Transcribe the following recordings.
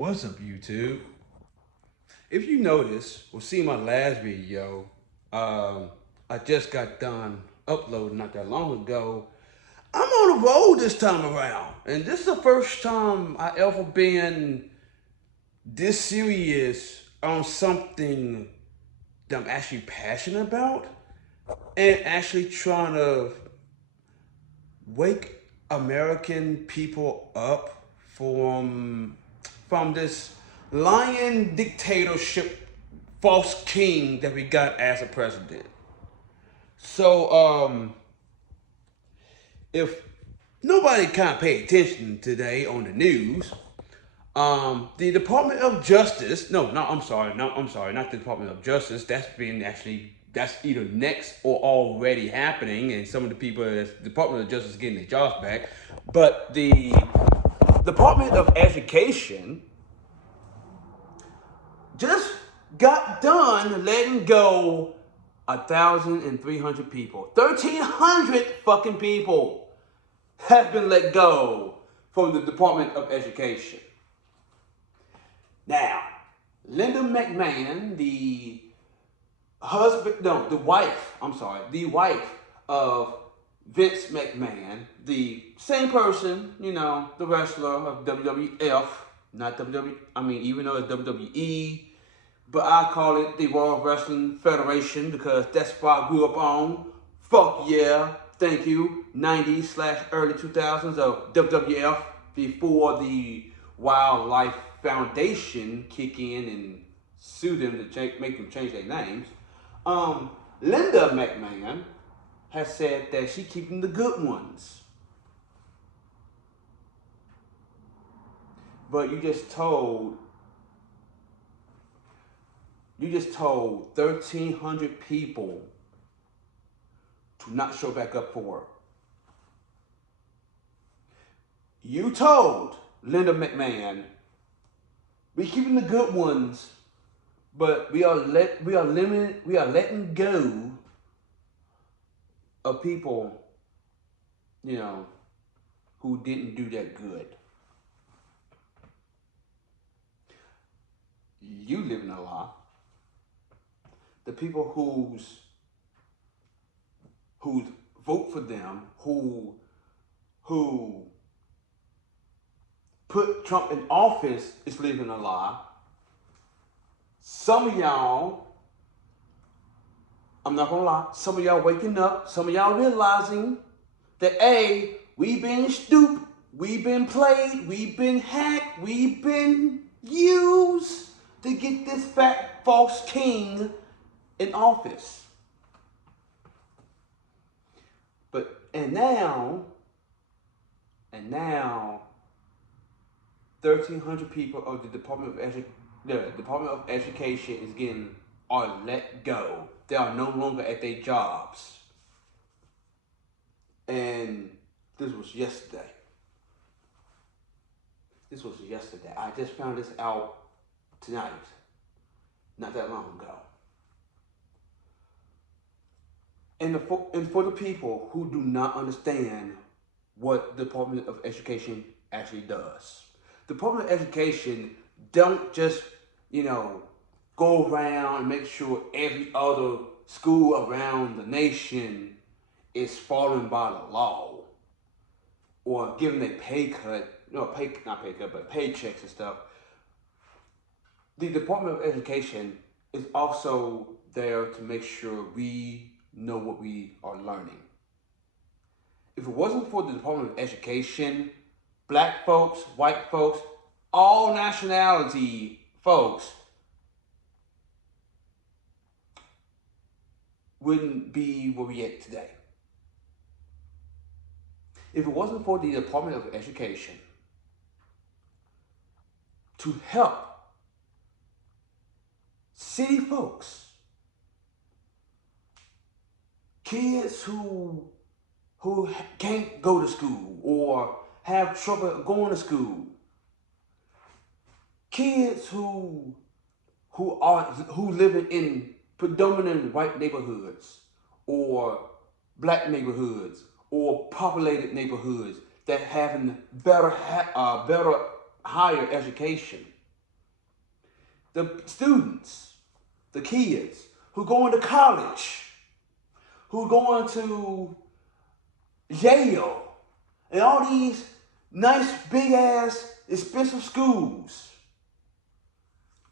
What's up, YouTube? If you notice or see my last video, I just got done uploading not that long ago. I'm on the road this time around, and this is the first time I ever been this serious on something that I'm actually passionate about, and actually trying to wake American people up from this lying dictatorship false king that we got as a president. So if nobody kind of paid attention today on the news, the Department of Justice, I'm sorry, not the Department of Justice. That's either next or already happening, and some of the people at the Department of Justice getting their jobs back. But the Department of Education just got done letting go 1,300 people. 1,300 fucking people have been let go from the Department of Education. Now, Linda McMahon, the wife of Vince McMahon, the same person, the wrestler of WWF, not WWE, even though it's WWE, but I call it the World Wrestling Federation because that's what I grew up on. Fuck yeah, thank you. 90s/early 2000s of WWF before the Wildlife Foundation kick in and sue them to make them change their names. Linda McMahon has said that she's keeping the good ones. But you just told 1,300 people to not show back up for work. You told Linda McMahon, we're keeping the good ones, but we are letting go of people, who didn't do that good. You live in a lie. The people who vote for them, who put Trump in office is living a lie. Some of y'all, I'm not gonna lie, some of y'all waking up, some of y'all realizing that A, we've been stupid, we've been played, we've been hacked, we've been used to get this fat false king in office. And now 1,300 people of the Department of Education are let go. They are no longer at their jobs. And this was yesterday. I just found this out tonight, not that long ago. And for the people who do not understand what the Department of Education actually does. The Department of Education don't just, go around and make sure every other school around the nation is following by the law or giving a pay cut, not pay cut, but paychecks and stuff. The Department of Education is also there to make sure we know what we are learning. If it wasn't for the Department of Education, black folks, white folks, all nationality folks wouldn't be where we at today. If it wasn't for the Department of Education to help city folks, kids who can't go to school or have trouble going to school, kids who live in predominant white neighborhoods or black neighborhoods or populated neighborhoods that having better higher education. the students, the kids who going to college, who going to Yale, and all these nice, big ass, expensive schools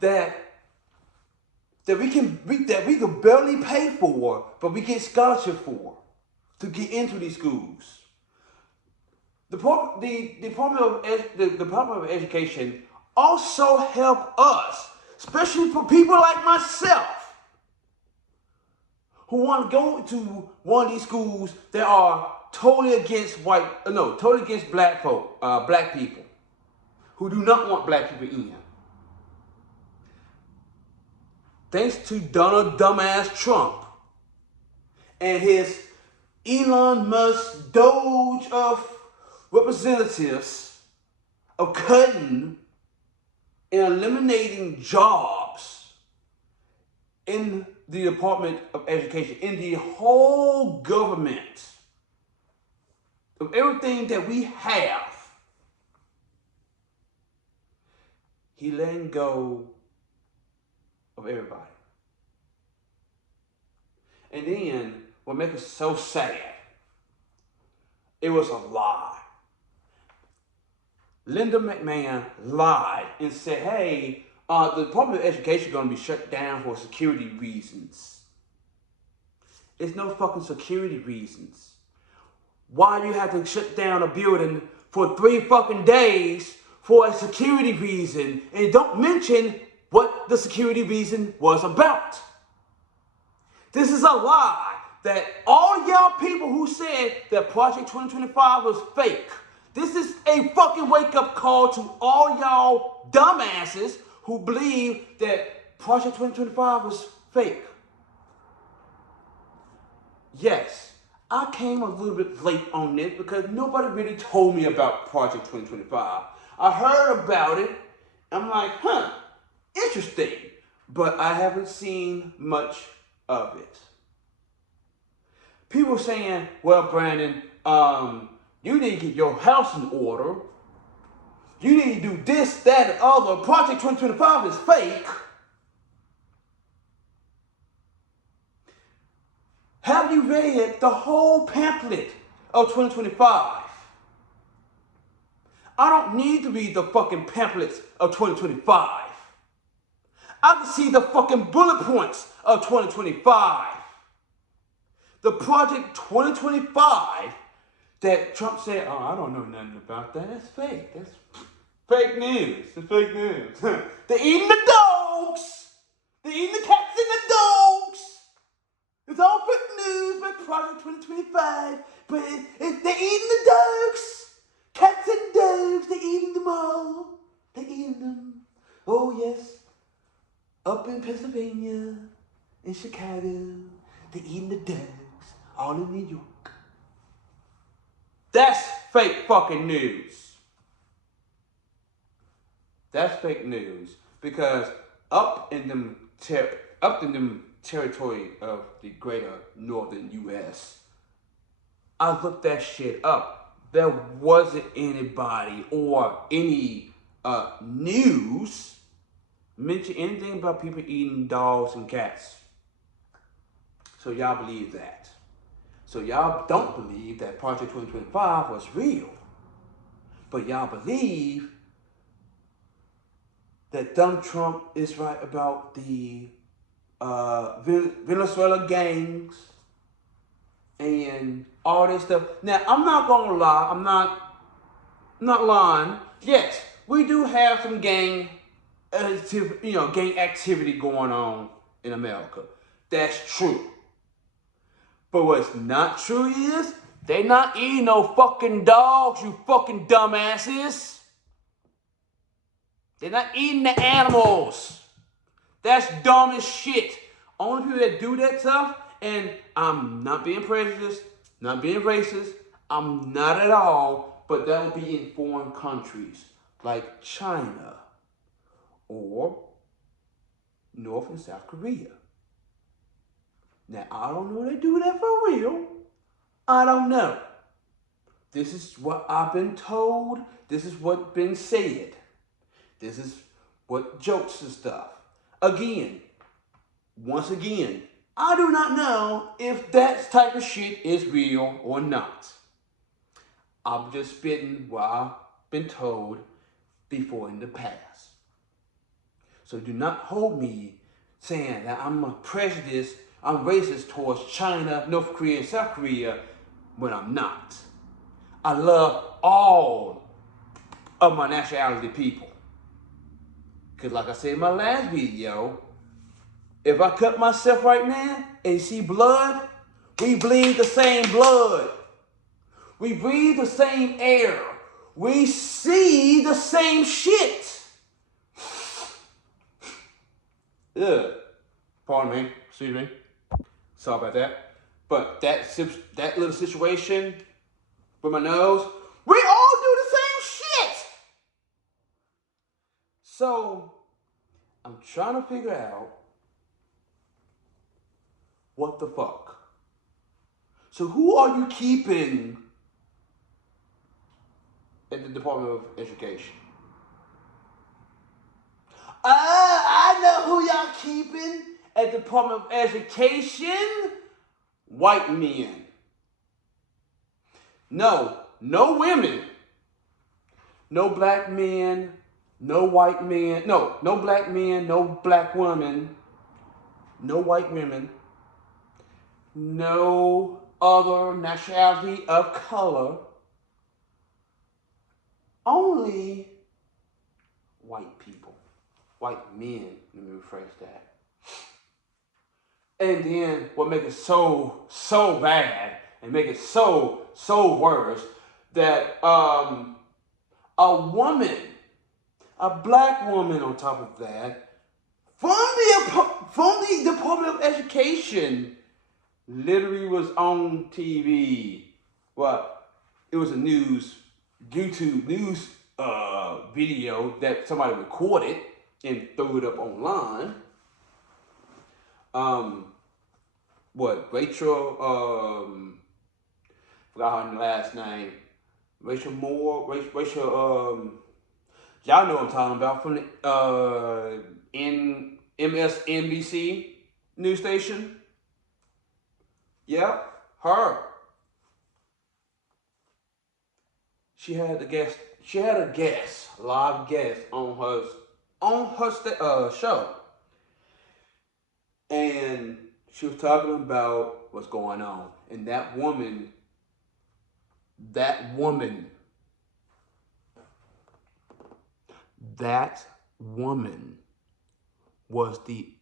that we can barely pay for, but we get scholarship for to get into these schools. The Department of Education also help us, especially for people like myself, who want to go to one of these schools that are totally against totally against black people, who do not want black people in. Thanks to Donald dumbass Trump and his Elon Musk Doge of representatives of cutting and eliminating jobs in the Department of Education, in the whole government, of everything that we have, he letting go of everybody. And then what makes us so sad, it was a lie. Linda McMahon lied and said, hey, the Department of Education is going to be shut down for security reasons. It's no fucking security reasons. Why do you have to shut down a building for 3 fucking days for a security reason? And don't mention what the security reason was about. This is a lie that all y'all people who said that Project 2025 was fake. This is a fucking wake-up call to all y'all dumbasses who believe that Project 2025 was fake. Yes, I came a little bit late on this because nobody really told me about Project 2025. I heard about it, I'm like, interesting, but I haven't seen much of it. People saying, well, Brandon, you need to get your house in order. You need to do this, that, and other. Project 2025 is fake. Have you read the whole pamphlet of 2025? I don't need to read the fucking pamphlets of 2025. I can see the fucking bullet points of 2025. The Project 2025 that Trump said, oh, I don't know nothing about that. That's fake. That's fake news. It's fake news. They're eating the dogs. They're eating the cats and the dogs. It's all fake news by Project 2025. But they're eating the dogs. Cats and dogs. They're eating them all. They're eating them. Oh, yes. Up in Pennsylvania, in Chicago, they're eating the dogs. All in New York. That's fake fucking news. That's fake news because up in them territory of the greater northern U.S., I looked that shit up. There wasn't anybody or any news mention anything about people eating dogs and cats. So y'all believe that. So y'all don't believe that Project 2025 was real. But y'all believe that Donald Trump is right about the Venezuela gangs and all this stuff. Now, I'm not gonna lie, I'm not lying. Yes, we do have some gang activity going on in America. That's true. But what's not true is they not eating no fucking dogs, you fucking dumbasses. They're not eating the animals. That's dumb as shit. Only people that do that stuff, and I'm not being prejudiced, not being racist, I'm not at all, but that would be in foreign countries like China or North and South Korea. Now, I don't know if they do that for real. I don't know. This is what I've been told. This is what's been said. This is what jokes and stuff. Again, once again, I do not know if that type of shit is real or not. I'm just spitting what I've been told before in the past. So do not hold me saying that I'm prejudiced, I'm racist towards China, North Korea, and South Korea when I'm not. I love all of my nationality people. Because like I said in my last video, if I cut myself right now and see blood, we bleed the same blood. We breathe the same air. We see the same shit. Ugh. Pardon me. Excuse me. Sorry about that. But that little situation with my nose, we all do the same shit. So, I'm trying to figure out what the fuck. So who are you keeping at the Department of Education? I know who y'all keeping at the Department of Education. White men. No women. No black men. No white men. No black men. No black women. No white women. No other nationality of color. Only white people. White men. Let me rephrase that. And then what makes it so bad and make it so worse that a woman, a black woman on top of that, from the Department of Education, literally was on TV. Well, it was a YouTube news video that somebody recorded and threw it up online. Rachel, forgot her last name. Rachel Moore, Rachel, y'all know what I'm talking about, from the MSNBC news station. Yeah, her. She had a live guest on her show. And she was talking about what's going on. And that woman was the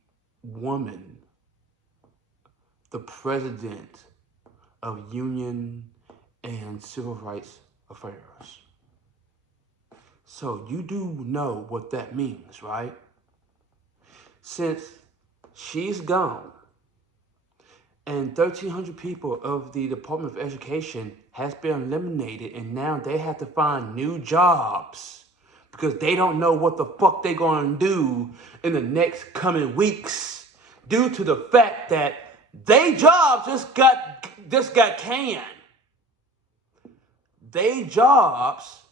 president of Union and Civil Rights Affairs. So you do know what that means, right? Since she's gone, and 1,300 people of the Department of Education has been eliminated, and now they have to find new jobs because they don't know what the fuck they're going to do in the next coming weeks due to the fact that they jobs just got canned. They jobs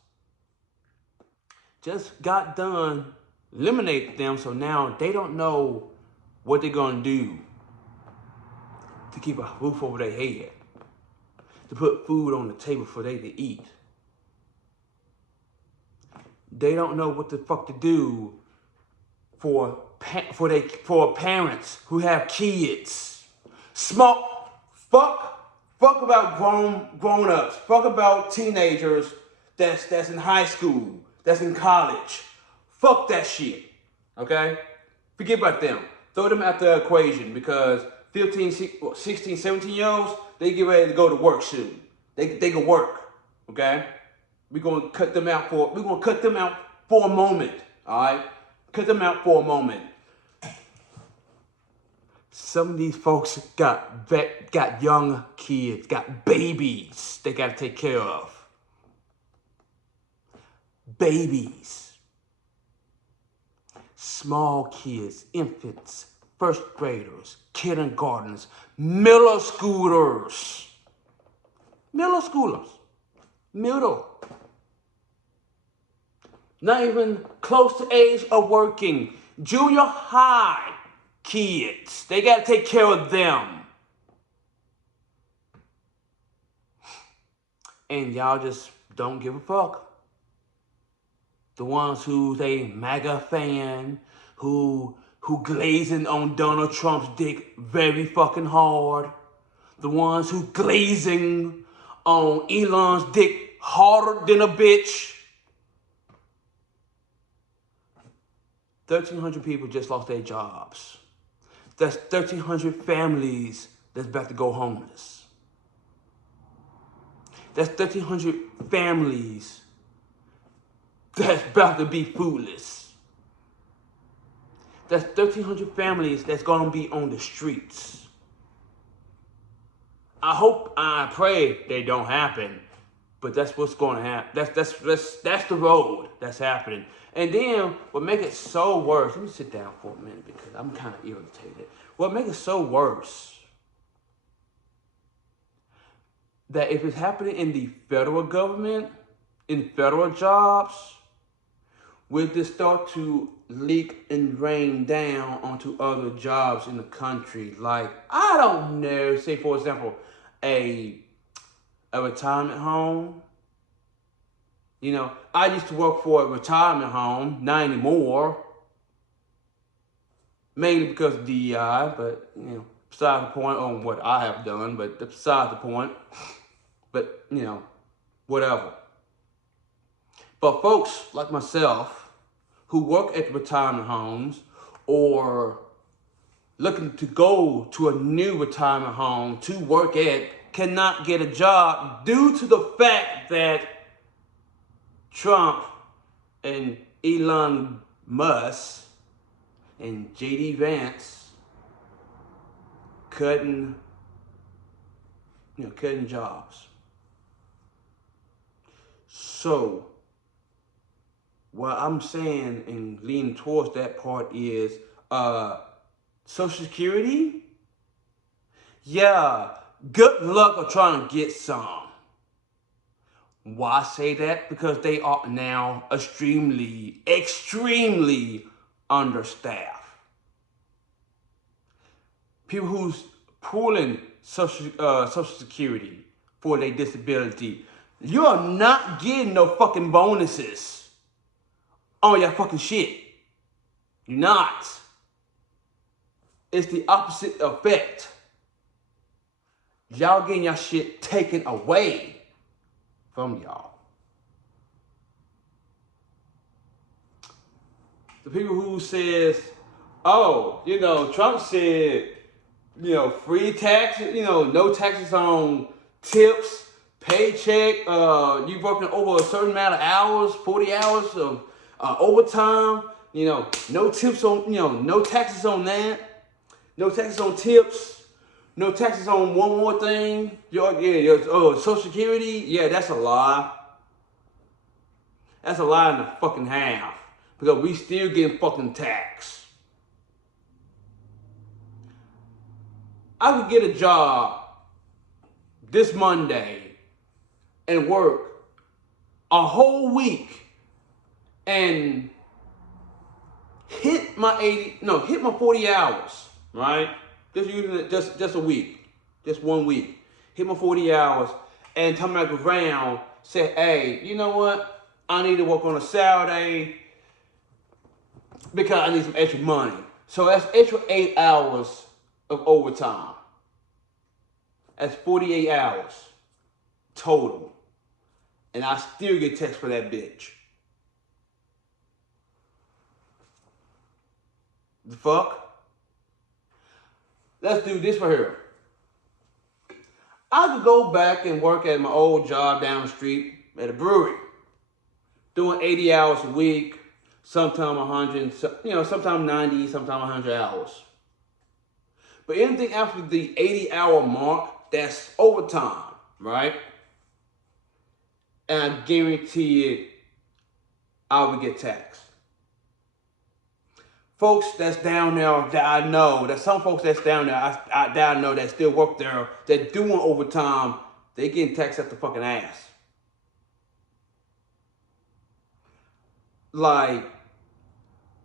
just got done, eliminated them, so now they don't know what they're going to do to keep a roof over their head, to put food on the table for they to eat. They don't know what the fuck to do for parents who have kids. Fuck about grown-ups. Fuck about teenagers that's in high school, that's in college. Fuck that shit. Okay? Forget about them. Throw them out the equation because 15, 16, 17-year-olds, they get ready to go to work soon. They can work. Okay? We're gonna cut them out for a moment. Alright? Cut them out for a moment. Some of these folks got young kids, got babies they gotta take care of. Babies. Small kids, infants, first graders, kindergartners, middle schoolers. Not even close to age of working. Junior high kids. They got to take care of them. And y'all just don't give a fuck. The ones who's a MAGA fan, who glazing on Donald Trump's dick very fucking hard. The ones who glazing on Elon's dick harder than a bitch. 1,300 people just lost their jobs. That's 1,300 families that's about to go homeless. That's 1,300 families that's about to be foodless. That's 1,300 families that's gonna be on the streets. I pray they don't happen, but that's what's gonna happen. That's the road that's happening. And then what make it so worse, let me sit down for a minute because I'm kind of irritated. What make it so worse, that if it's happening in the federal government, in federal jobs, will this start to leak and rain down onto other jobs in the country? Like, I don't know, say for example, a retirement home. You know, I used to work for a retirement home, not anymore. Mainly because of DEI, but, you know, beside the point on what I have done, but beside the point. But, you know, whatever. But folks like myself, who work at retirement homes or looking to go to a new retirement home to work at, cannot get a job due to the fact that Trump and Elon Musk and JD Vance cutting jobs. So what I'm saying and leaning towards that part is Social Security. Yeah, good luck of trying to get some. Why say that? Because they are now extremely understaffed. People who's pulling Social Security for their disability, you are not getting no fucking bonuses on your fucking shit. You're not. It's the opposite effect. Y'all getting your shit taken away from y'all. The people who says, oh, you know, Trump said, you know, free taxes, you know, no taxes on tips, paycheck, you working over a certain amount of hours, 40 hours of overtime, you know, no tips on, you know, no taxes on that, no taxes on tips, no taxes on one more thing. Social Security, yeah, that's a lie. That's a lie and a fucking half. Because we still getting fucking taxed. I could get a job this Monday and work a whole week and hit my 40 hours, right? Just using it just a week, just 1 week. Hit my 40 hours and come back around, say, hey, you know what? I need to work on a Saturday because I need some extra money. So that's extra 8 hours of overtime. That's 48 hours total. And I still get text for that bitch. The fuck? Let's do this right here. I could go back and work at my old job down the street at a brewery, doing 80 hours a week, sometime 100, sometime 90, sometime 100 hours. But anything after the 80-hour mark, that's overtime, right? And I guarantee it, I would get taxed. Folks that's down there that I know, there's some folks that's down there that I know that still work there, that doing overtime, they getting taxed at the fucking ass. Like,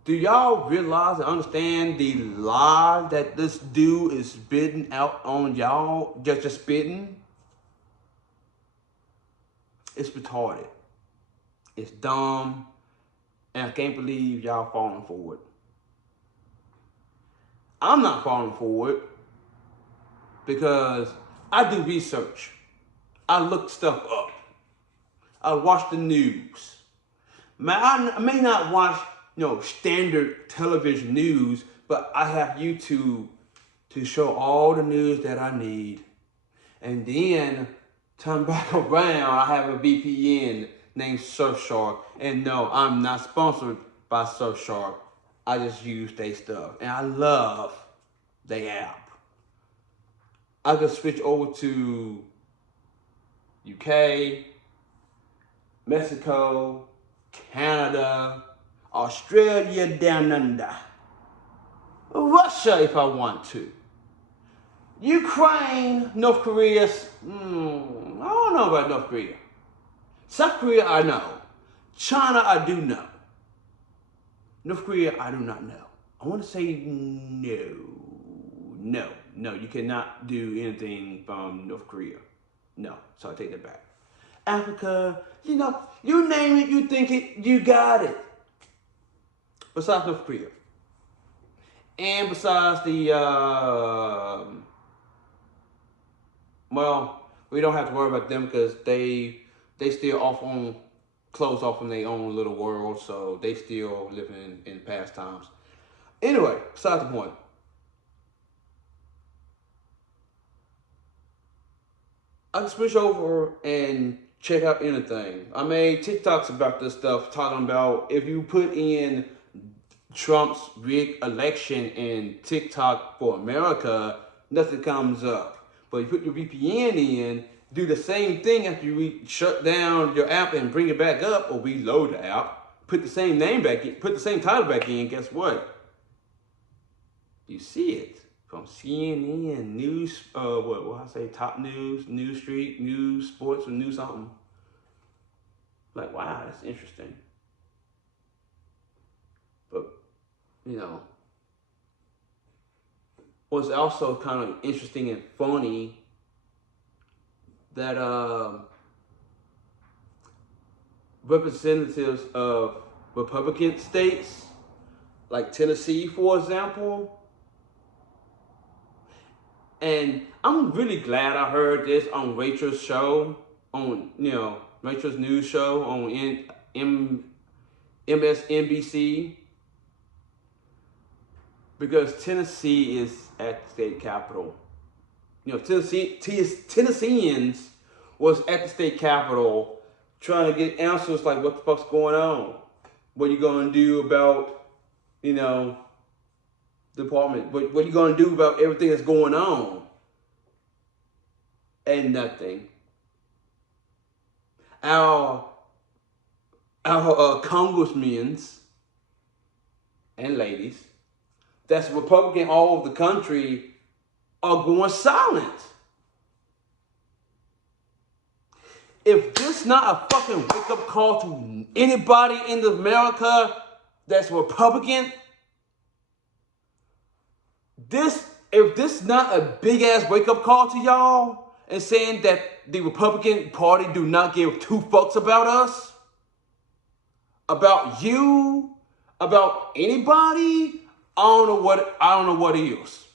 Do y'all realize and understand the lie that this dude is spitting out on y'all? Just spitting? It's retarded. It's dumb. And I can't believe y'all falling for it. I'm not falling for it because I do research. I look stuff up. I watch the news. I may not watch, standard television news, but I have YouTube to show all the news that I need. And then turn back around, I have a VPN named Surfshark. And no, I'm not sponsored by Surfshark. I just use their stuff. And I love their app. I could switch over to UK, Mexico, Canada, Australia down under, Russia if I want to, Ukraine, North Korea, I don't know about North Korea. South Korea I know. China I do know. North Korea I do not know. I want to say no, you cannot do anything from North Korea. No, so I take that back. Africa, you name it, you think it, you got it. Besides North Korea. And besides the, we don't have to worry about them because they still closed off in their own little world, so they still living in past times. Anyway, besides the point. I can switch over and check out anything. I made TikToks about this stuff, talking about if you put in Trump's rigged election in TikTok for America, nothing comes up. But you put your VPN in, do the same thing after you shut down your app and bring it back up or reload the app, put the same name back in, put the same title back in, guess what? You see it. From CNN, news, top news, News Street, news, sports, or news something. Like, wow, that's interesting. But, what's also kind of interesting and funny that representatives of Republican states, like Tennessee, for example, and I'm really glad I heard this on Rachel's show, on, Rachel's news show on MSNBC, because Tennessee is at the state capitol. Tennesseans was at the state capitol trying to get answers like, what the fuck's going on? What are you going to do about, department? What are you going to do about everything that's going on? And nothing. Our congressmen and ladies that's Republican all over the country are going silent. If this not a fucking wake-up call to anybody in America that's Republican, if this not a big ass wake-up call to y'all and saying that the Republican Party do not give two fucks about us, about you, about anybody, I don't know what is.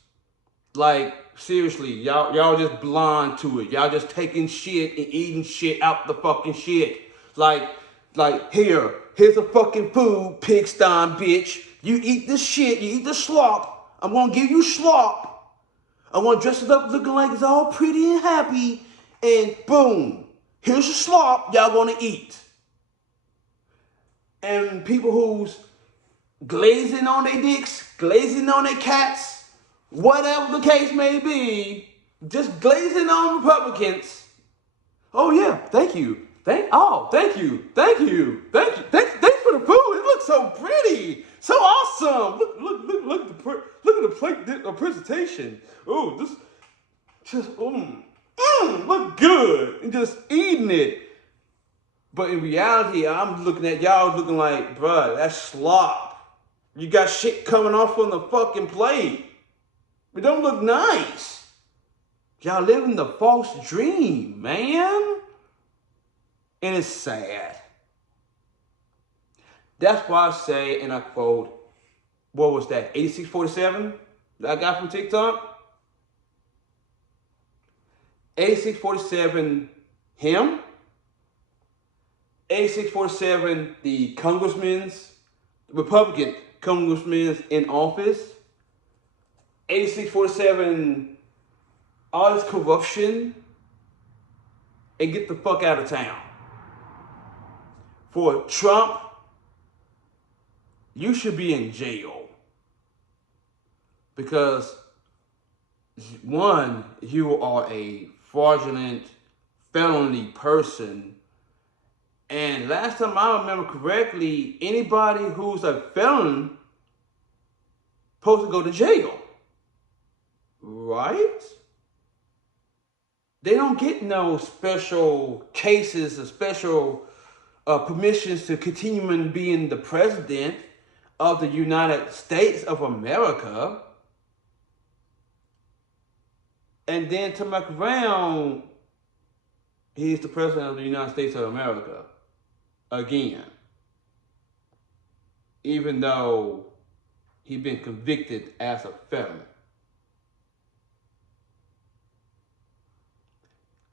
Like, seriously, y'all just blind to it. Y'all just taking shit and eating shit out the fucking shit. Like here's a fucking food, pigsty bitch. You eat this shit, you eat the slop. I'm gonna give you slop. I'm gonna dress it up looking like it's all pretty and happy. And boom, here's your slop y'all gonna eat. And people who's glazing on their dicks, glazing on their cats, whatever the case may be, just glazing on Republicans. Oh yeah, thank you. Thank you. Thanks for the food. It looks so pretty, so awesome. Look at the plate, the presentation. Oh, this just look good, and just eating it. But in reality, I'm looking at y'all looking like, bruh, that's slop. You got shit coming off on the fucking plate. It don't look nice. Y'all living the false dream, man. And it's sad. That's why I say, and I quote, what was that, 8647 that I got from TikTok? 8647, him. 8647, the Republican congressmen in office. 8647, all this corruption. And get the fuck out of town. For Trump, you should be in jail. Because, one, you are a fraudulent, felony person. And last time I remember correctly, anybody who's a felon supposed to go to jail. Right? They don't get no special cases or special permissions to continue being the president of the United States of America. And then to make around, he's the president of the United States of America again. Even though he's been convicted as a felon.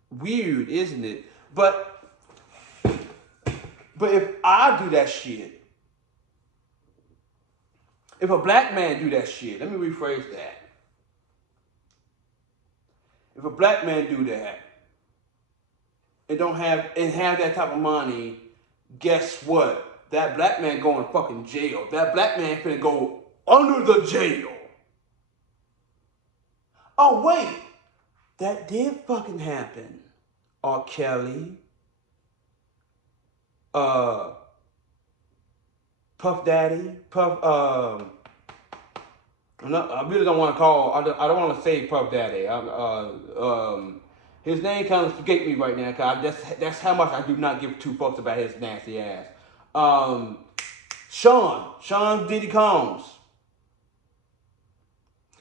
Weird, isn't it? But if I do that shit, if a black man do that shit, let me rephrase that. If a black man do that and have that type of money, guess what? That black man going to fucking jail. That black man finna go under the jail. Oh wait, that did fucking happen. R. Kelly, Puff Daddy, I really don't want to call. I don't want to say Puff Daddy. His name kind of escaped me right now, cause that's how much I do not give two fucks about his nasty ass. Sean Diddy Combs.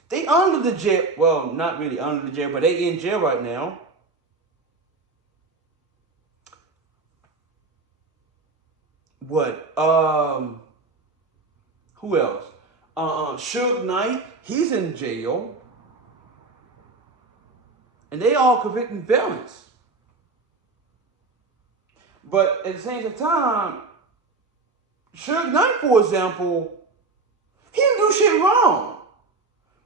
They under the jail. Well, not really under the jail, but they in jail right now. What? Who else? Suge Knight, he's in jail. And they all convicted felons. But at the same time, Suge Knight, for example, he didn't do shit wrong.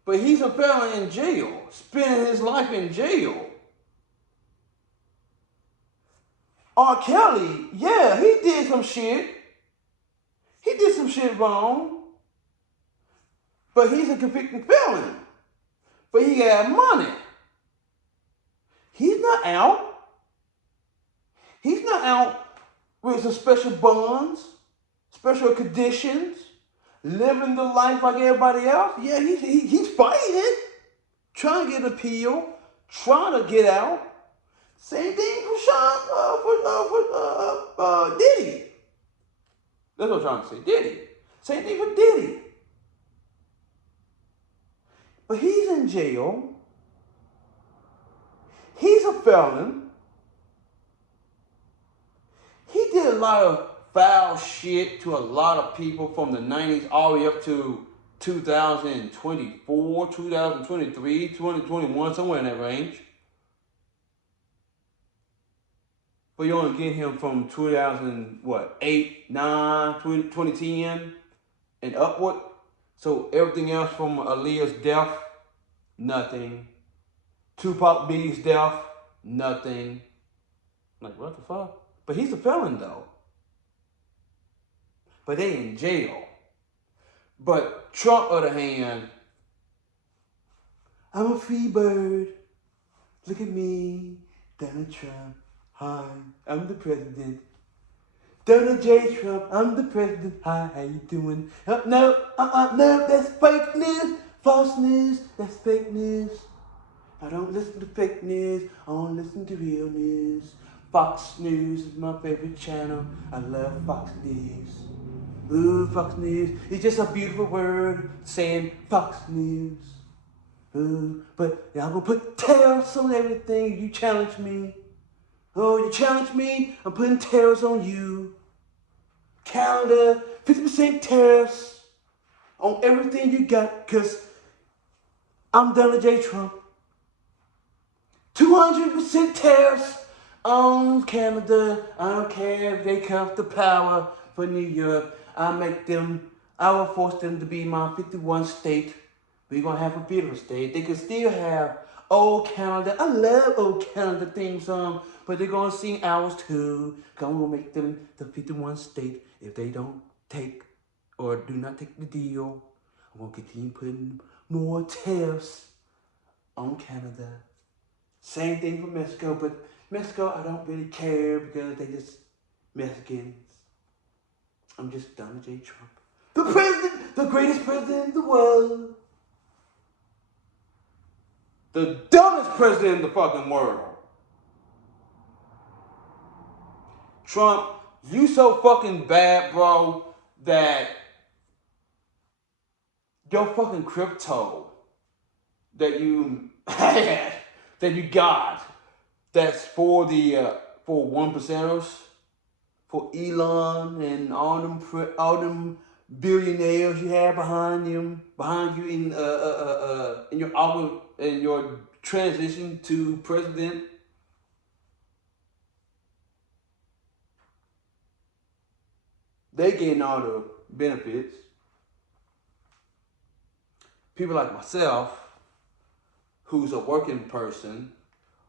But he's a felon in jail, spending his life in jail. R. Kelly, yeah, he did some shit. He did some shit wrong. But he's a convicted felon. But he got money. He's not out. He's not out with some special bonds, special conditions, living the life like everybody else. Yeah, he's fighting it, trying to get an appeal, trying to get out. Same thing for Diddy. That's what I'm trying to say. Diddy. Same thing for Diddy. But he's in jail. He's a felon. He did a lot of foul shit to a lot of people from the 90s all the way up to 2024, 2023, 2021, somewhere in that range. But you only get him from 2008, 9, 2010 and upward. So everything else from Aaliyah's death, nothing. Tupac Biggie's death, nothing. Like, what the fuck? But he's a felon though. But they in jail. But Trump, on the other hand, I'm a free bird. Look at me, Donald Trump. Hi, I'm the president. Donald J. Trump, I'm the president. Hi, how you doing? No, that's fake news. False news, that's fake news. I don't listen to fake news. I don't listen to real news. Fox News is my favorite channel. I love Fox News. Ooh, Fox News. It's just a beautiful word saying Fox News. Ooh, but I'm gonna put tariffs on everything. You challenge me. Oh, you challenge me. I'm putting tariffs on you. Canada, 50% tariffs on everything you got, because I'm Donald J. Trump. 200% tariffs on Canada. I don't care if they come to power for New York. I will force them to be my 51 state. We're going to have a beautiful state. They can still have Old Canada. I love Old Canada theme song, but they're going to sing ours too. Cause I'm going to make them the 51 state if they don't take or do not take the deal. I'm going to continue putting more tariffs on Canada. Same thing for Mexico, but Mexico I don't really care because they just Mexicans. I'm just Donald J. Trump. The president, the greatest president in the world. The dumbest president in the fucking world. Trump, you so fucking bad, bro, that your fucking crypto that you had, that you got, that's for the for 1%ers, for Elon and all them billionaires you have behind you in your transition to president. They getting all the benefits. People like myself, who's a working person,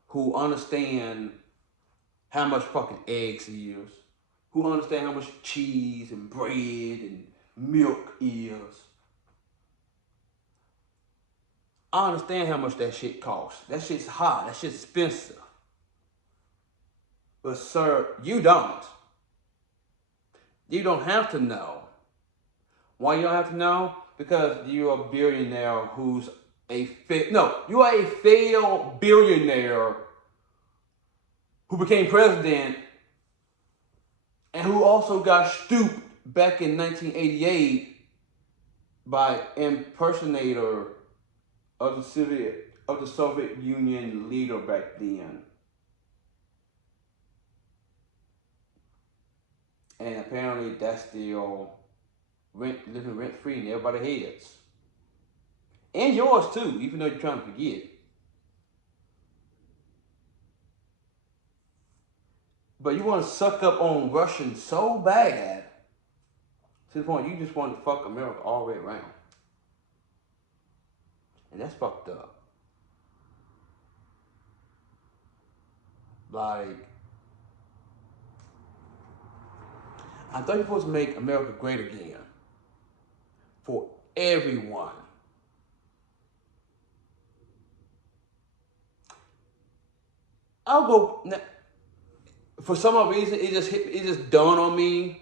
who understand how much fucking eggs he is, who understand how much cheese and bread and milk is. I understand how much that shit costs. That shit's high. That shit's expensive. But sir, you don't. You don't have to know. Why you don't have to know? Because you're a billionaire who's you are a failed billionaire who became president and who also got stooped back in 1988 by impersonator of the Soviet Union leader back then. And apparently that's still living rent free in everybody's heads. And yours too, even though you're trying to forget. But you want to suck up on Russians so bad to the point you just want to fuck America all the way around. And that's fucked up. Like, I thought you're supposed to make America great again. For everyone. I'll go. For some odd reason, it just dawned on me.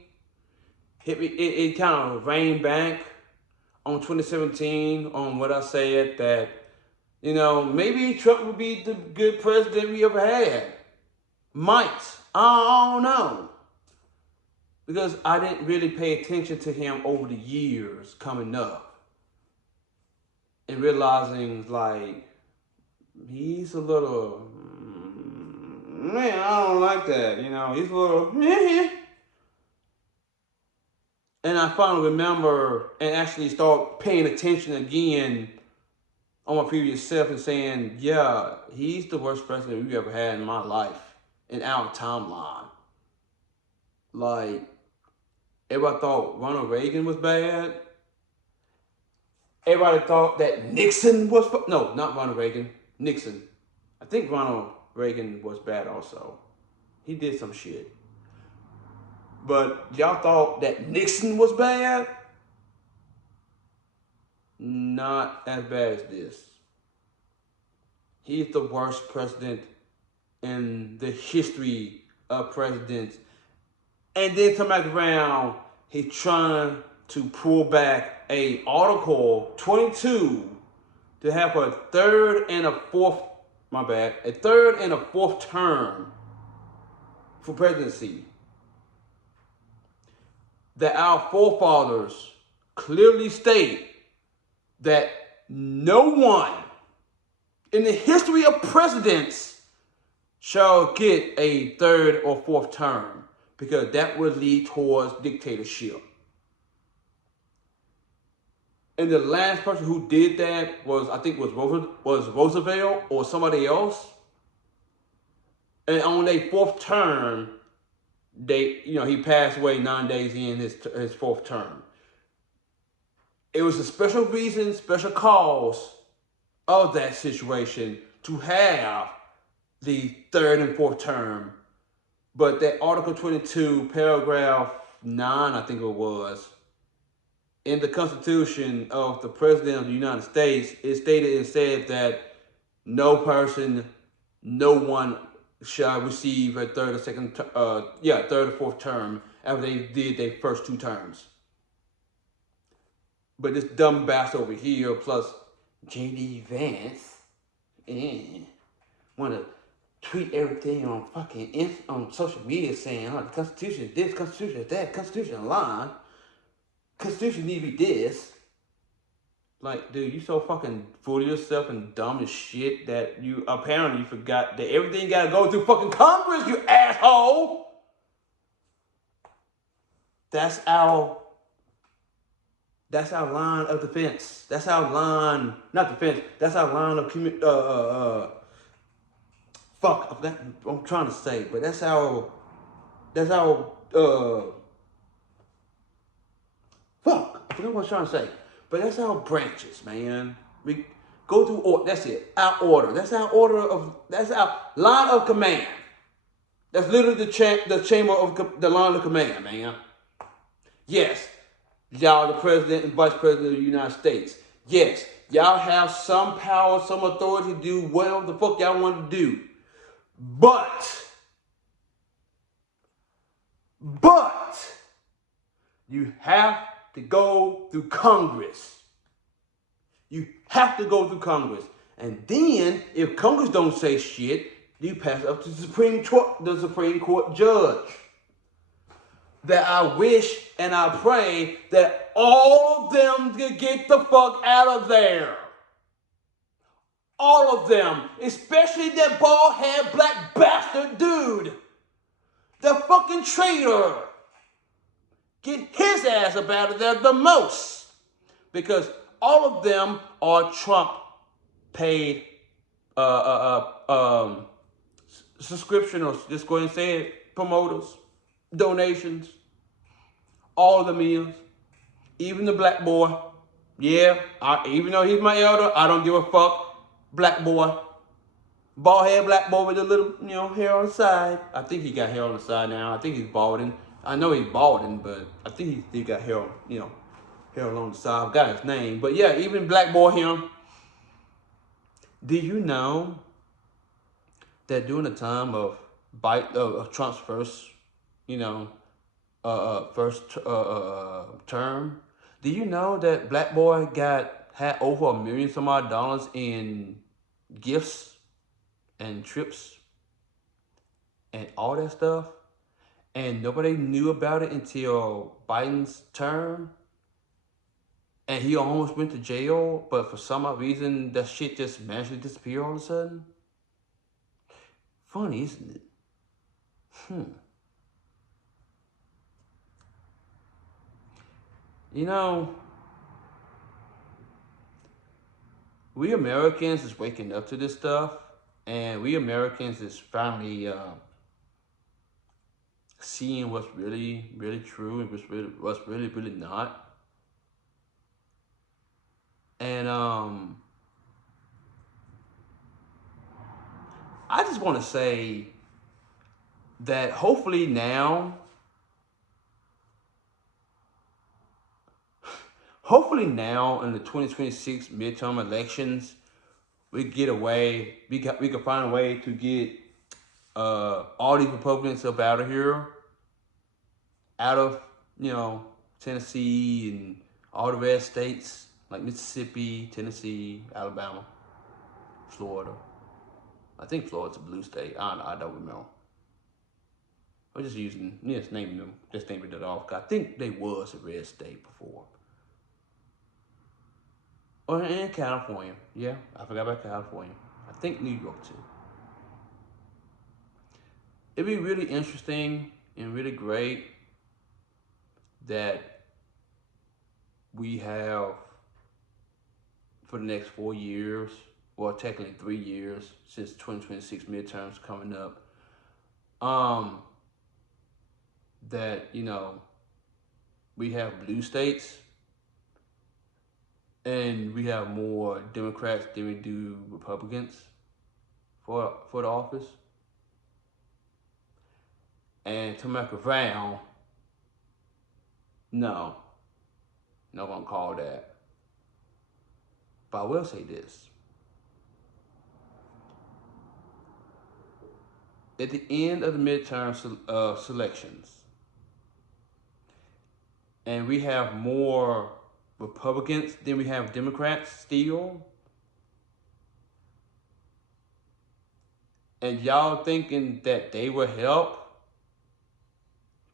It kind of rained back on 2017 on what I said that, maybe Trump would be the good president we ever had. Might. I don't know. Because I didn't really pay attention to him over the years coming up. And realizing, like, he's a little, man, I don't like that. He's a little, And I finally remember and actually start paying attention again on my previous self and saying, yeah, he's the worst president we've ever had in my life, in our timeline. Like, everybody thought Ronald Reagan was bad. Everybody thought that Nixon was... No, not Ronald Reagan. Nixon. I think Ronald Reagan was bad also. He did some shit. But y'all thought that Nixon was bad? Not as bad as this. He's the worst president in the history of presidents. And then come back around, he's trying to pull back Article 22 to have a third and a fourth term for presidency. that our forefathers clearly state that no one in the history of presidents shall get a third or fourth term, because that would lead towards dictatorship. And the last person who did that was, I think, was Roosevelt or somebody else. And on their fourth term, he passed away 9 days in his fourth term. It was a special reason, special cause of that situation to have the third and fourth term. But that Article 22, paragraph 9, I think it was, in the Constitution of the President of the United States, it stated and said that no one shall receive a third or fourth term after they did their first 2 terms. But this dumb bastard over here, plus J.D. Vance, want to tweet everything on on social media saying, oh, the Constitution is this, Constitution is that, Constitution is line, Constitution need to be this. Like, dude, you so fucking full of yourself and dumb as shit that you apparently forgot that everything gotta go through fucking Congress, you asshole! That's our line of defense. That's our line, not defense, that's our line of fuck, I'm trying to say, but that's our fuck, I forgot what I was trying to say. But that's our branches, man. We go through order. That's it. Our order. That's our line of command. That's literally the chamber of the line of command, man. Yes, y'all the president and vice president of the United States. Yes, y'all have some power, some authority to do whatever the fuck y'all want to do. But you have to go through Congress. You have to go through Congress. And then, if Congress don't say shit, you pass it up to the Supreme Court judge. That I wish and I pray that all of them can get the fuck out of there. All of them. Especially that bald-head black bastard dude. The fucking traitor. Get his ass up out of there the most. Because all of them are Trump paid subscription, or just go ahead and say it, promoters, donations. All of them is. Even the black boy. Yeah, even though he's my elder, I don't give a fuck. Black boy. Bald head black boy with a little, hair on the side. I think he got hair on the side now. I think he's balding. I know he's balding, but I think he got hair on, hair along the side. I got his name. But yeah, even black boy him. Do you know that during the time of Trump's first, term, do you know that black boy had over $1 million some odd dollars in gifts and trips and all that stuff, and nobody knew about it until Biden's term, and he almost went to jail, but for some odd reason that shit just magically disappeared all of a sudden? Funny, isn't it? We Americans is waking up to this stuff, and we Americans is finally seeing what's really, really true and what's really, really not. And I just want to say that hopefully now in the 2026 midterm elections, we can find a way to get all these Republicans up out of here, out of Tennessee and all the red states like Mississippi, Tennessee, Alabama, Florida. I think Florida's a blue state. I don't remember. I'm just naming them, just naming it off. I think they was a red state before. Or in California. Yeah, I forgot about California. I think New York too. It'd be really interesting and really great that we have, for the next 4 years, or technically 3 years, since 2026 midterms coming up, that, we have blue states and we have more Democrats than we do Republicans for the office. And to make a round, no, not gonna call that. But I will say this. At the end of the midterm selections, and we have more Republicans than we have Democrats still, and y'all thinking that they will help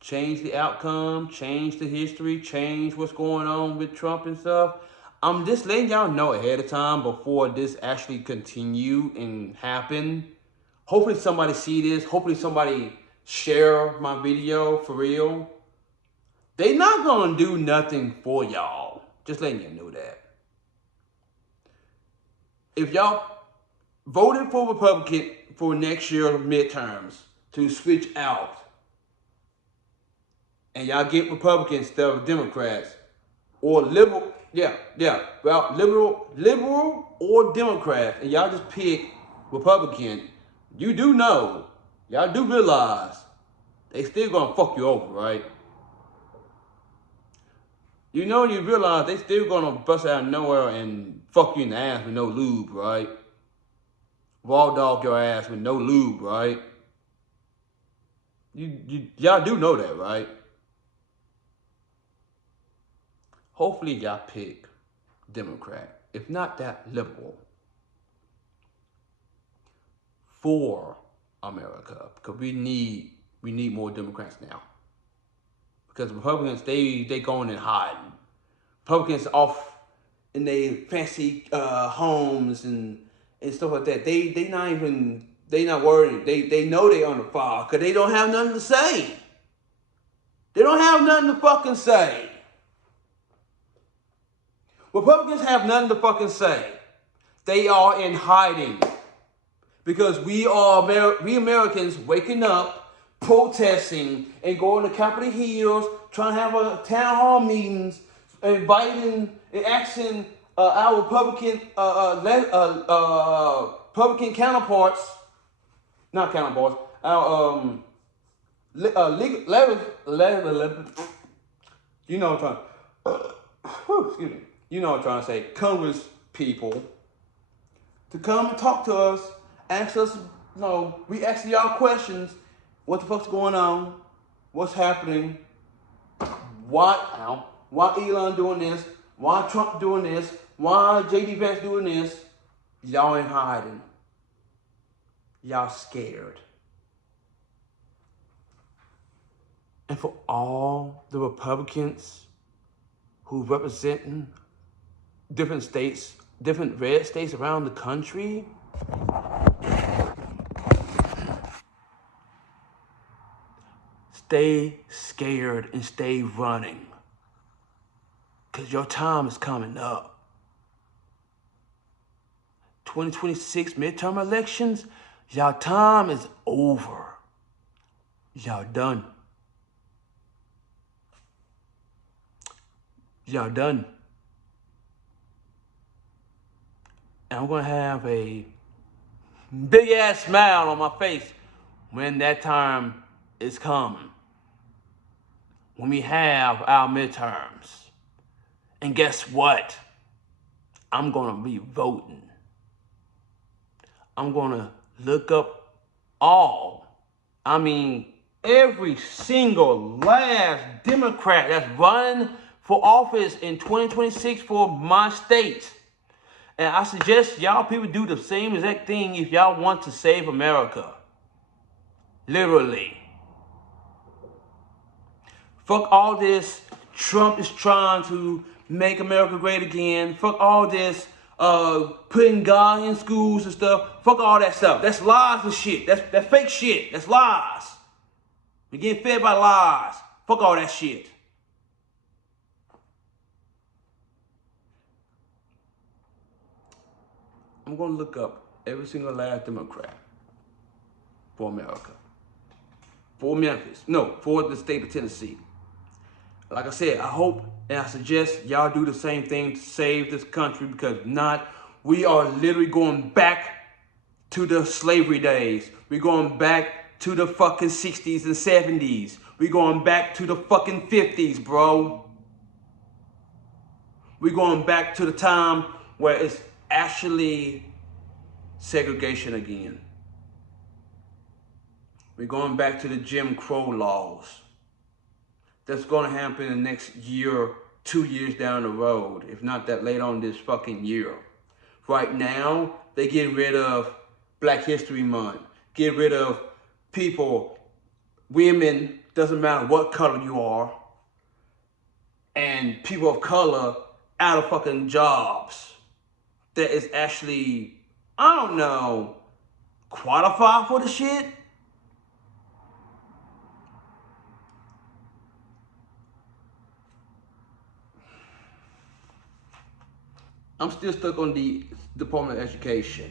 change the outcome, change the history, change what's going on with Trump and stuff, I'm just letting y'all know ahead of time before this actually continue and happen. Hopefully somebody see this. Hopefully somebody share my video for real. They not gonna do nothing for y'all. Just letting you know that. If y'all voted for Republican for next year midterms to switch out, and y'all get Republicans instead of Democrats, or liberal, liberal or Democrats, and y'all just pick Republican, you do know, y'all do realize they still gonna fuck you over, right? You realize they still gonna bust out of nowhere and fuck you in the ass with no lube, right? Raw dog your ass with no lube, right? Y'all do know that, right? Hopefully y'all pick Democrat, if not that liberal, for America, because we need more Democrats now. Because Republicans, they going and hiding. Republicans off in their fancy homes and stuff like that. They not worried. They know they on the fire because they don't have nothing to say. They don't have nothing to fucking say. Republicans have nothing to fucking say. They are in hiding. Because we Americans waking up, protesting, and going to Capitol Hills, trying to have a town hall meetings, inviting and asking our Republican Republican counterparts, not counterparts, our you know what I'm trying. Excuse me. You know what I'm trying to say. Congress people to come and talk to us, ask us. We ask y'all questions. What the fuck's going on? What's happening? Why Elon doing this? Why Trump doing this? Why JD Vance doing this? Y'all in hiding. Y'all scared. And for all the Republicans who representing different states, different red states around the country, stay scared and stay running. Because your time is coming up. 2026 midterm elections, y'all time is over. Y'all done. Y'all done. And I'm going to have a big ass smile on my face when that time is coming. When we have our midterms. And guess what? I'm going to be voting. I'm going to look up every single last Democrat that's running for office in 2026 for my state. And I suggest y'all people do the same exact thing if y'all want to save America. Literally. Fuck all this. Trump is trying to make America great again. Fuck all this putting God in schools and stuff. Fuck all that stuff. That's lies and shit. That's fake shit. That's lies. We're getting fed by lies. Fuck all that shit. I'm going to look up every single last Democrat for America. For Memphis. No, for the state of Tennessee. Like I said, I hope and I suggest y'all do the same thing to save this country, because if not, we are literally going back to the slavery days. We're going back to the fucking 60s and 70s. We're going back to the fucking 50s, bro. We're going back to the time where it's actually segregation again. We're going back to the Jim Crow laws. That's going to happen in the next year, 2 years down the road, if not that late on this fucking year. Right now, they get rid of Black History Month, get rid of people, women, doesn't matter what color you are, and people of color out of fucking jobs that is actually, I don't know, qualified for the shit. I'm still stuck on the Department of Education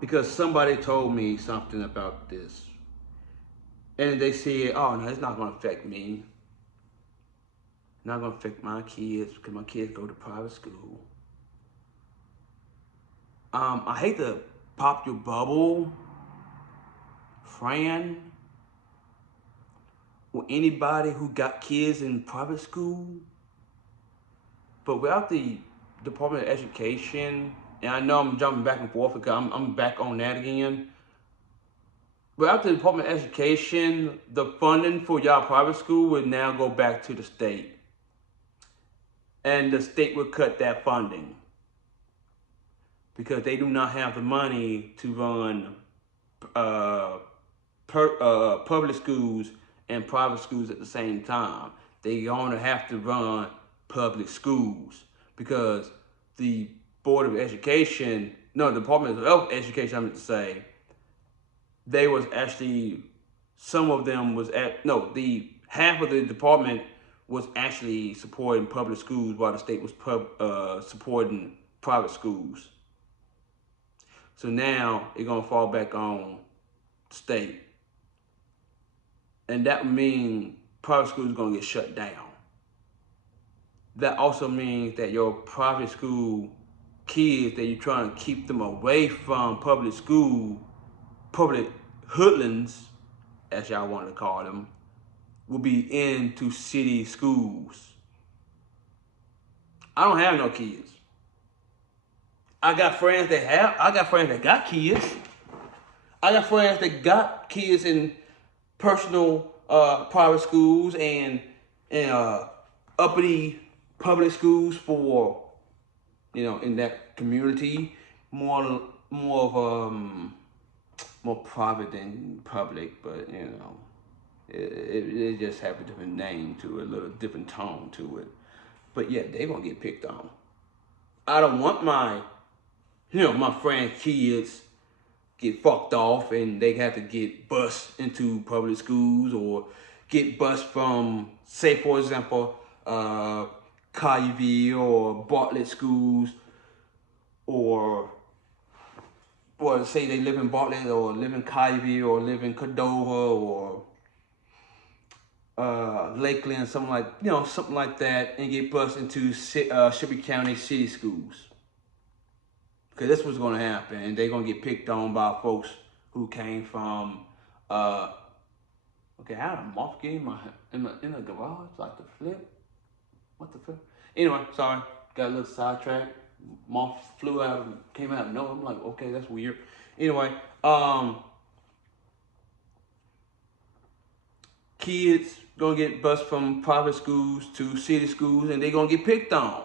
because somebody told me something about this. And they said, oh no, it's not gonna affect me. Not gonna affect my kids because my kids go to private school. I hate to pop your bubble, Fran, or anybody who got kids in private school, but without the Department of Education, and I know I'm jumping back and forth because I'm back on that again. Without the Department of Education, the funding for y'all private school would now go back to the state. And the state would cut that funding because they do not have the money to run public schools and private schools at the same time. They only have to run public schools because the Board of Education, no, the Department of Education, I meant to say, they was actually, some of them was the half of the department was actually supporting public schools while the state was supporting private schools. So now it's gonna fall back on the state. And that would mean private schools are gonna get shut down. That also means that your private school kids, that you're trying to keep them away from public school, public hoodlums, as y'all want to call them, will be into city schools. I don't have no kids. I got friends that got kids. I got friends that got kids in personal private schools and uppity public schools for, in that community, more private than public, but it just have a different name to it, a little different tone to it. But yeah, they're gonna get picked on. I don't want my friends' kids get fucked off and they have to get bused into public schools or get bused from, say for example, Collierville or Bartlett schools, or say they live in Bartlett or live in Collierville or live in Cordova or Lakeland, something like that, and get bused into Shelby County city schools. Because that's what's going to happen, and they're going to get picked on by folks who came from. Okay, I had a moth get in the garage, like the flip. What the flip? Anyway, sorry, got a little sidetracked. Moth came out of nowhere. I'm like, okay, that's weird. Anyway, kids gonna get bused from private schools to city schools, and they're gonna get picked on.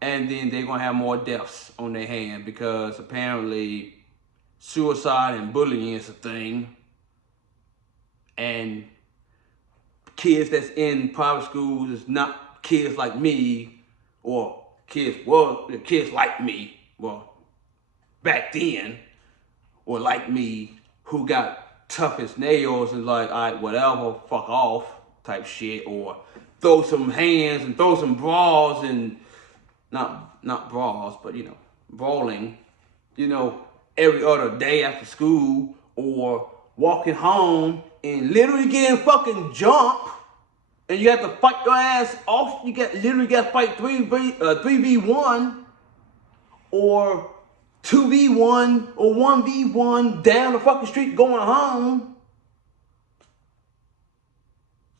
And then they're gonna have more deaths on their hand because apparently suicide and bullying is a thing. And kids that's in private schools is not kids like me, or kids like me, well, back then, or like me, who got tough as nails and like, all right, whatever, fuck off type shit, or throw some hands and throw some bras and not bras, but brawling, every other day after school, or walking home and literally getting fucking jumped, and you have to fight your ass off. You literally got to fight 3v1 or 2v1 or 1v1 down the fucking street going home.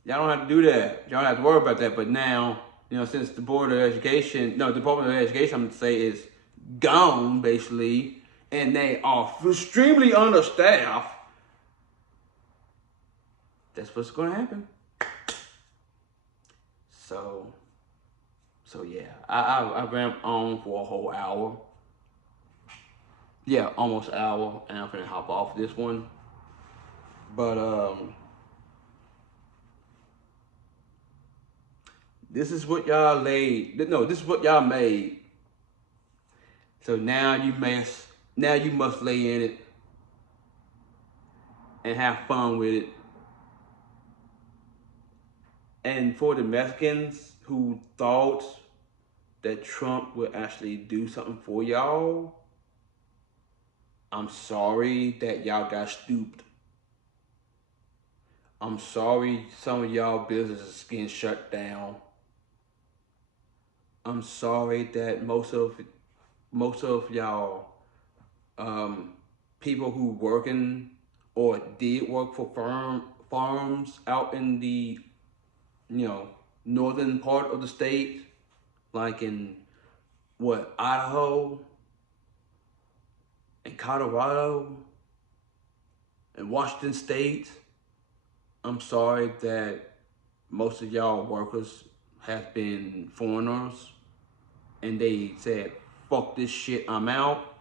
Y'all don't have to do that. Y'all don't have to worry about that. But now, since the Department of Education, I'm going to say, is gone, basically, and they are extremely understaffed, that's what's going to happen. So yeah, I ramped on for a whole hour. Yeah, almost an hour, and I'm finna hop off this one. But this is what y'all this is what y'all made. So now you must lay in it and have fun with it. And for the Mexicans who thought that Trump would actually do something for y'all, I'm sorry that y'all got stooped. I'm sorry some of y'all businesses getting shut down. I'm sorry that most of y'all people who working or did work for farms out in the northern part of the state, like in Idaho and Colorado and Washington State. I'm sorry that most of y'all workers have been foreigners and they said, fuck this shit, I'm out.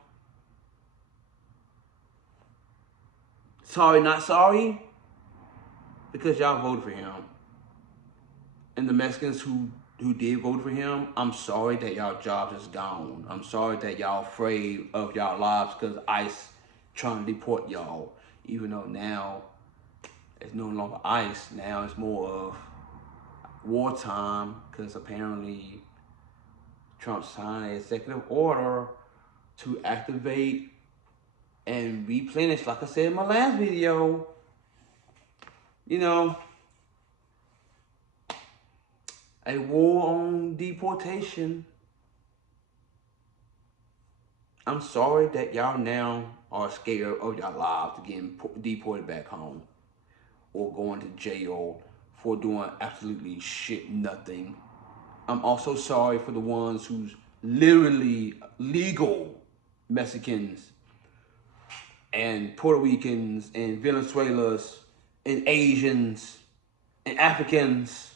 Sorry, not sorry, because y'all voted for him. And the Mexicans who did vote for him, I'm sorry that y'all jobs is gone. I'm sorry that y'all afraid of y'all lives because ICE trying to deport y'all. Even though now it's no longer ICE, now it's more of wartime, because apparently Trump signed an executive order to activate and replenish, like I said in my last video, a war on deportation. I'm sorry that y'all now are scared of y'all lives to getting deported back home or going to jail for doing absolutely shit nothing. I'm also sorry for the ones who's literally legal Mexicans and Puerto Ricans and Venezuelans and Asians and Africans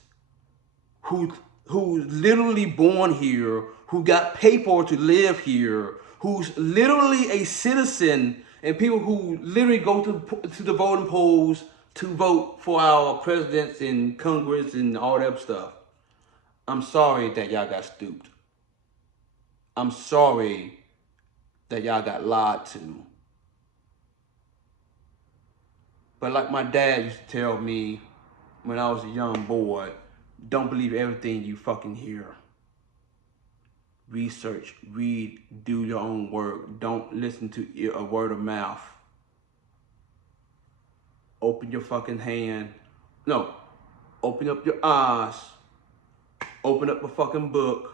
who's literally born here, who got paper to live here, who's literally a citizen, and people who literally go to the voting polls to vote for our presidents and Congress and all that stuff. I'm sorry that y'all got stooped. I'm sorry that y'all got lied to. But like my dad used to tell me when I was a young boy, don't believe everything you fucking hear. Research, read, do your own work. Don't listen to a word of mouth. Open your fucking hand. No, open up your eyes. Open up a fucking book.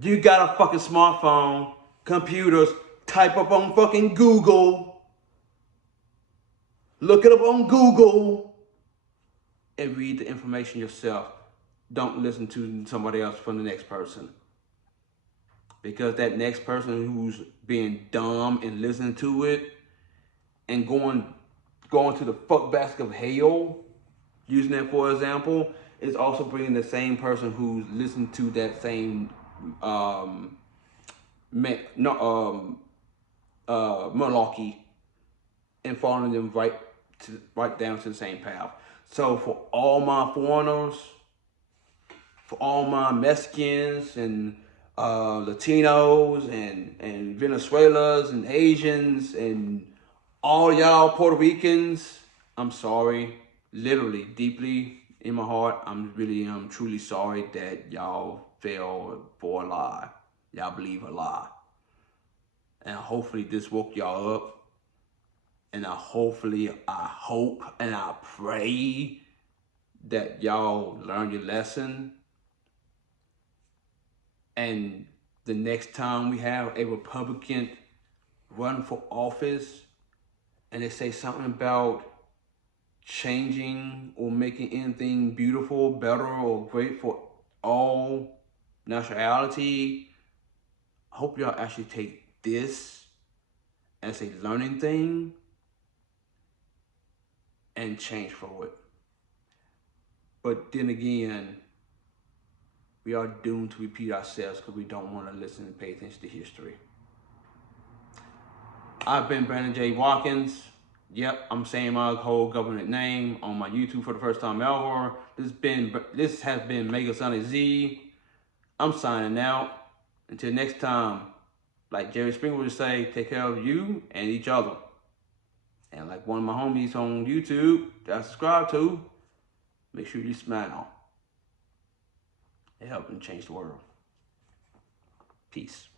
You got a fucking smartphone, computers, type up on fucking Google. Look it up on Google and read the information yourself. Don't listen to somebody else from the next person. Because that next person who's being dumb and listening to it and going to the fuck basket of hell, using that for example, is also bringing the same person who's listened to that same malarkey and following them right down to the same path. So for all my foreigners, for all my Mexicans and Latinos and Venezuelans and Asians and all y'all Puerto Ricans, I'm sorry. Literally, deeply in my heart, I'm truly sorry that y'all fell for a lie. Y'all believe a lie. And hopefully this woke y'all up. And I hope, and I pray that y'all learn your lesson. And the next time we have a Republican run for office and they say something about changing or making anything beautiful, better, or great for all nationality, I hope y'all actually take this as a learning thing and change for it. But then again, we are doomed to repeat ourselves because we don't want to listen and pay attention to history. I've been Brandon J. Watkins. Yep, I'm saying my whole government name on my YouTube for the first time ever. This has been Mega Sonny Z. I'm signing out. Until next time, like Jerry Springer would say, take care of you and each other. And like one of my homies on YouTube that I subscribe to, make sure you smile. It helps change the world. Peace.